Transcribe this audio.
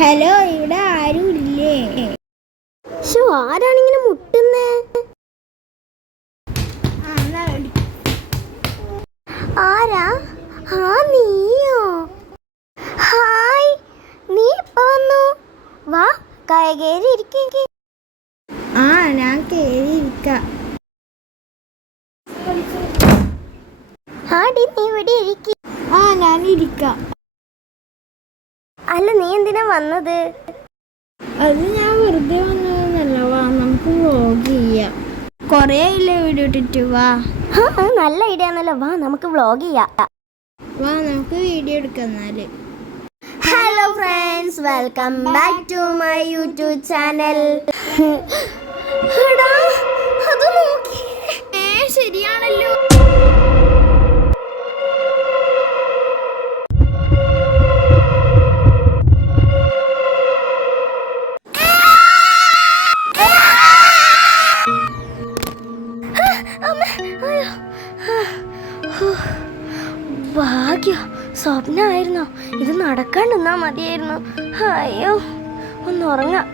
Hello, ഇവിടെ ആരും ഇല്ലേ? ആരാണിങ്ങനെ മുട്ടുന്നേ? ആരാ? നീയോ? ഹായ്, നീ ഇപ്പൊ വന്നു? വാ, കയറി ഇരിക്കേ. ഞാൻ കേറിയിരിക്കാം. നീ ഇവിടെ ഇരിക്ക. ഞാനിരിക്കാം. അല്ല, നീ എന്തിനാ വന്നത്? അത് ഞാൻ വെറുതെ വന്നതെന്നല്ല. വാ, നമുക്ക് വ്ലോഗ് ചെയ്യാം. കൊറേ ഇല്ല വീഡിയോ ഇട്ടിട്ട്. വാ. നല്ല ഐഡിയ ആണല്ലോ. വാ, നമുക്ക് വ്ലോഗ് ചെയ്യാം. വാ, നമുക്ക് വീഡിയോ എടുക്കാം. എന്നാല് hello friends, welcome back to my YouTube channel. അത് നോക്കി. ശരിയാണല്ലോ. ഭാഗ്യം, സ്വപ്നമായിരുന്നോ? ഇത് നടക്കാണ്ടിരുന്നാ മതിയായിരുന്നു. അയ്യോ, ഒന്നുറങ്ങാം.